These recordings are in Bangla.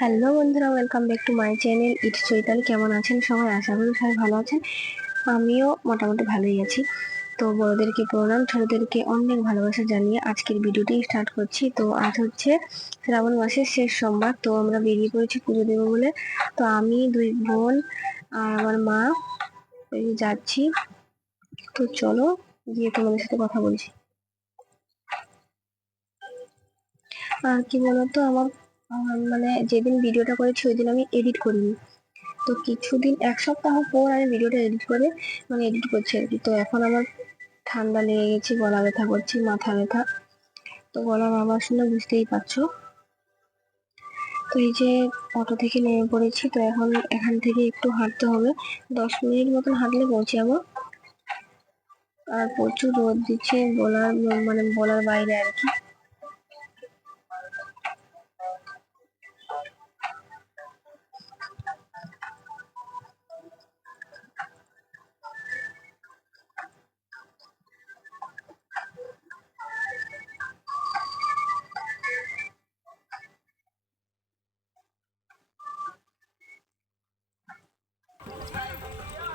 হ্যালো বন্ধুরা, welcome back to my channel it's Chaitali. কেমন আছেন সবাই? আশা করি সবাই ভালো আছেন। আমিও মোটামুটি ভালোই আছি। তো বড়োদেরকে প্রণাম, ছোটোদেরকে অনেক ভালোবাসা জানিয়ে আজকের ভিডিওটি স্টার্ট করছি। তো আজ হচ্ছে শ্রাবণ মাসের শেষ সোমবার, তো আমরা বেরিয়ে পড়েছি পুজো দেবো বলে। তো আমি, দুই বোন আর আমার মা যাচ্ছি। তো চলো গিয়ে তোমাদের সাথে কথা বলছি। আর কি বলতো, আমার মানে যেদিন ভিডিওটা করেছি ওই দিন আমি এডিট করিনি। তো কিছুদিন, এক সপ্তাহ পর আমি ভিডিওটা এডিট করে মানে এডিট করছি আর কি। তো এখন আমার ঠান্ডা লেগে গেছে, গলা ব্যথা করছে, মাথা ব্যথা। তো গলার আওয়াজ শুনে বুঝতেই পারছ। তো এই যে অটো থেকে নেমে পড়েছি, তো এখন এখান থেকে একটু হাঁটতে হবে। দশ মিনিট মতন হাঁটলে পৌঁছে যাব আর প্রচুর রোদ দিচ্ছে বলার মানে বলার বাইরে আর কি।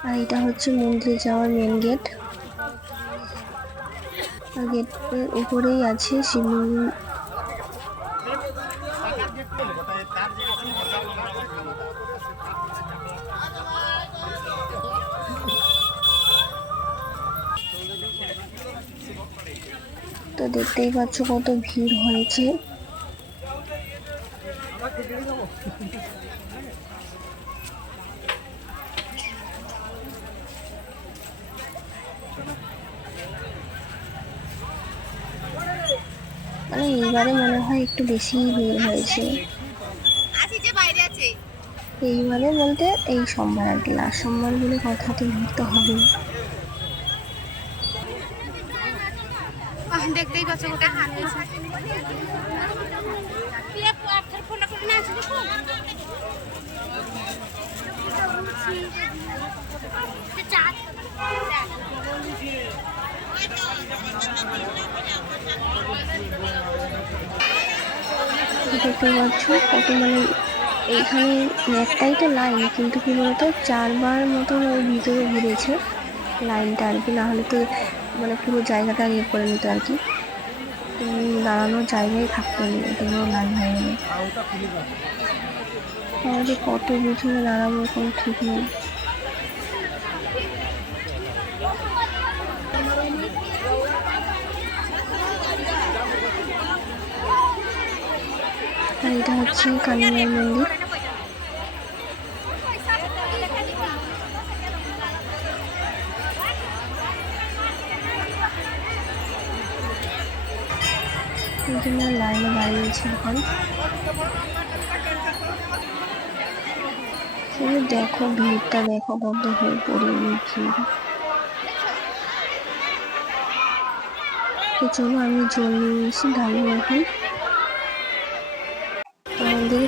আর এটা হচ্ছে মন্দিরে যাওয়ার মেন গেট আর গেটের উপরেই আছে শিবলিঙ্গ তো দেখতেই পাচ্ছ কত ভিড় হয়েছে। মানে এইবারে মনে হয় একটু বেশি ভিড় হয়েছে। আছি যে বাইরে আছে এইবারে বলতে এই সোমবার আর কি লাস্ট সোমবার বলে কথা তো ভিড় তো হবে। আহ, দেখতেই পাচ্ছ ওটা হারিয়েছে দেখতে পাচ্ছ কত মানে এইখানে একটাই তো লাইন, কিন্তু কি বলতো, চারবার মতন ওই ভিতরে ঘুরেছে লাইনটা আর কি। না হলে তো মানে পুরো জায়গাটা ইয়ে করে নিত আর কি। দাঁড়ানোর জায়গায় থাকতো না এত বড় লাইন হয়ে গেল। আমাদের কত পিছনে দাঁড়াবো কোনো ঠিক নেই। এটা হচ্ছে কালীমার মন্দির। লাইনে দাঁড়িয়েছে এখন। দেখো, ভিড়টা দেখো কত হয়ে পড়ে ভিড়। তো চলো, আমি জল নিয়ে এসে দাঁড়িয়ে এখন।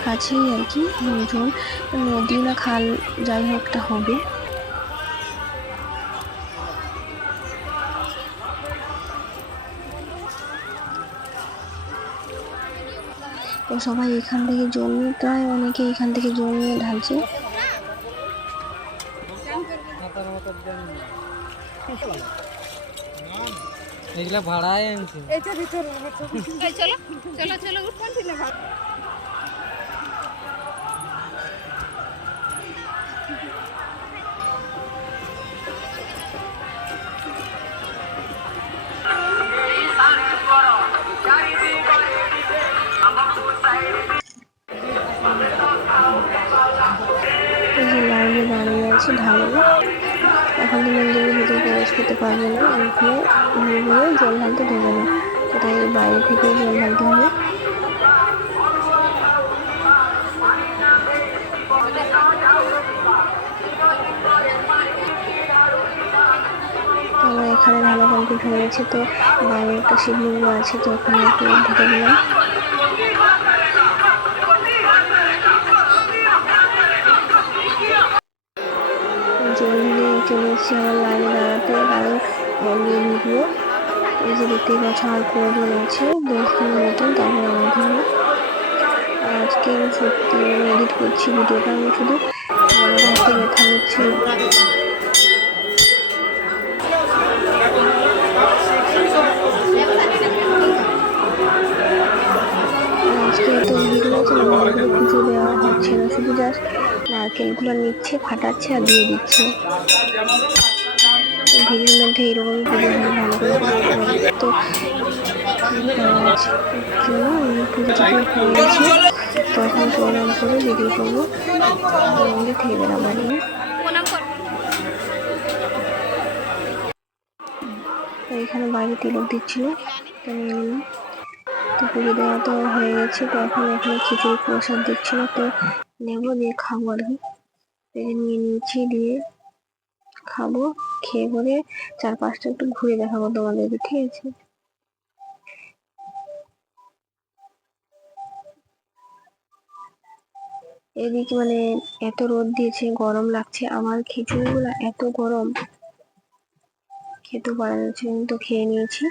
কাছেই আর কি জল নদী না খাল যাই হোক একটা হবে। তো সবাই এখান থেকে জমি প্রায় অনেকে এখান থেকে জল নিয়ে ঢালছে। এগুলা ভাড়ায় আনছি চলো চলো চলো তো মন্দিরের ভিতরে প্রবেশ করতে পারবে না। ঘুরে ঘুরে জল ঢালতে দেবে না তো তাই বাইরে থেকে জল ঢালতে হবে। আমার এখানে ভালো কমপ্লিট হয়ে গেছে তো, বাইরে একটা শিবলিঙ্গ আছে তো ওখানে একটু ঢুকে গেলাম। চলে এসেছি আমার লাইনে দাঁড়াতে কারণ মন্দির ঢুকবো এই যে দেখতেই পাচ্ছ, আর কজন আছে দশ দিন মতন, তারপর আমার ধরো আর আজকের সত্যি এডিট করছি ভিডিওটা, আমি শুধু একটু ব্যথা হচ্ছে আজকে তো ভিডিও আছে পুজো দেওয়া হচ্ছে না, শুধু জাস্ট নারকেলগুলো নিচ্ছে, ফাটাচ্ছে আর দিয়ে দিচ্ছে। তো মধ্যে এরকমই পুজো হলে ভালো করে তো আমি পুজোটা হয়ে গেছে তো প্রণাম করে ভিডিও করব। থেকে কর তো এখানে বাইরে তিলক দিচ্ছিল। তো নিলাম তো পুজো দেওয়া তো হয়ে গেছে, তো এখন এখানে খিচুড়ি প্রসাদ দিচ্ছিল তো নেব, দিয়ে খাব আর কি। নিয়ে নিয়েছি, দিয়ে খাব, খেয়ে পরে চার পাঁচটা একটু ঘুরে দেখাবো তোমাদেরকে, ঠিক আছে? এদিকে মানে এত রোদ দিয়েছে, গরম লাগছে, আমার খিচুড়িগুলো এত গরম। খেতে পারা না, তো খেয়ে নিয়েছি।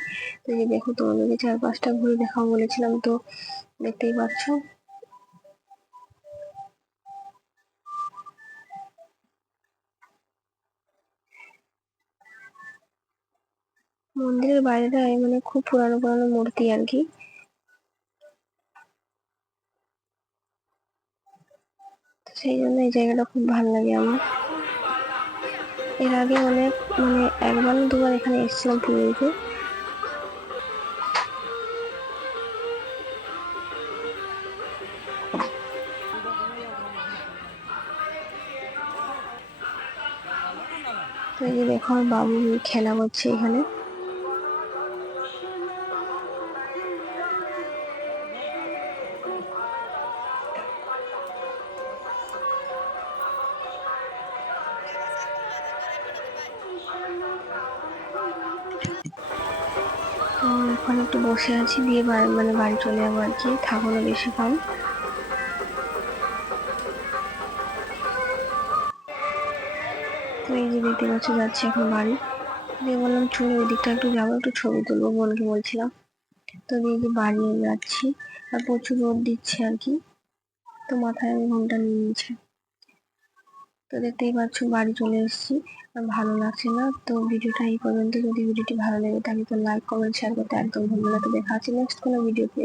তো এই দেখো তোমাদেরকে চার পাঁচটা ঘুরে দেখাও বলেছিলাম তো দেখতেই পাচ্ছ? মন্দিরের বাইরেটায় মানে খুব পুরানো পুরানো মূর্তি আর কি। সেই জন্য এই জায়গাটা খুব ভালো লাগে আমার। এর আগে অনেক মানে একবার দুবার এখানে এসেছিলাম পুজো দিতে তো এই যে দেখো আমার বাবু খেলা করছে এখানে। তো এখন একটু বসে আছি, দিয়ে মানে বাড়ি চলে যাব আর কি থাকব না বেশিক্ষণ। তো এই যে দেখতে পাচ্ছি, যাচ্ছি এখন বাড়ি। দিয়ে বললাম, চলো ওই দিকটা একটু যাব, একটু ছবি তুলবো বোনকে বলছিলাম। তো দিয়ে যে বাড়ি যাচ্ছি, আর প্রচুর রোদ দিচ্ছে আর কি। তো মাথায় আমি ঘুমটা নিয়ে নিয়েছি। তো দেখতেই পাচ্ছ বাড়ি চলে এসেছি। ভালো লাগছে না, তো ভিডিওটা এই পর্যন্ত যদি ভিডিওটি ভালো লেগে থাকে তো লাইক কমেন্ট শেয়ার করতে একদম ভুলবে না। তো দেখা আছে নেক্সট কোনো ভিডিওতে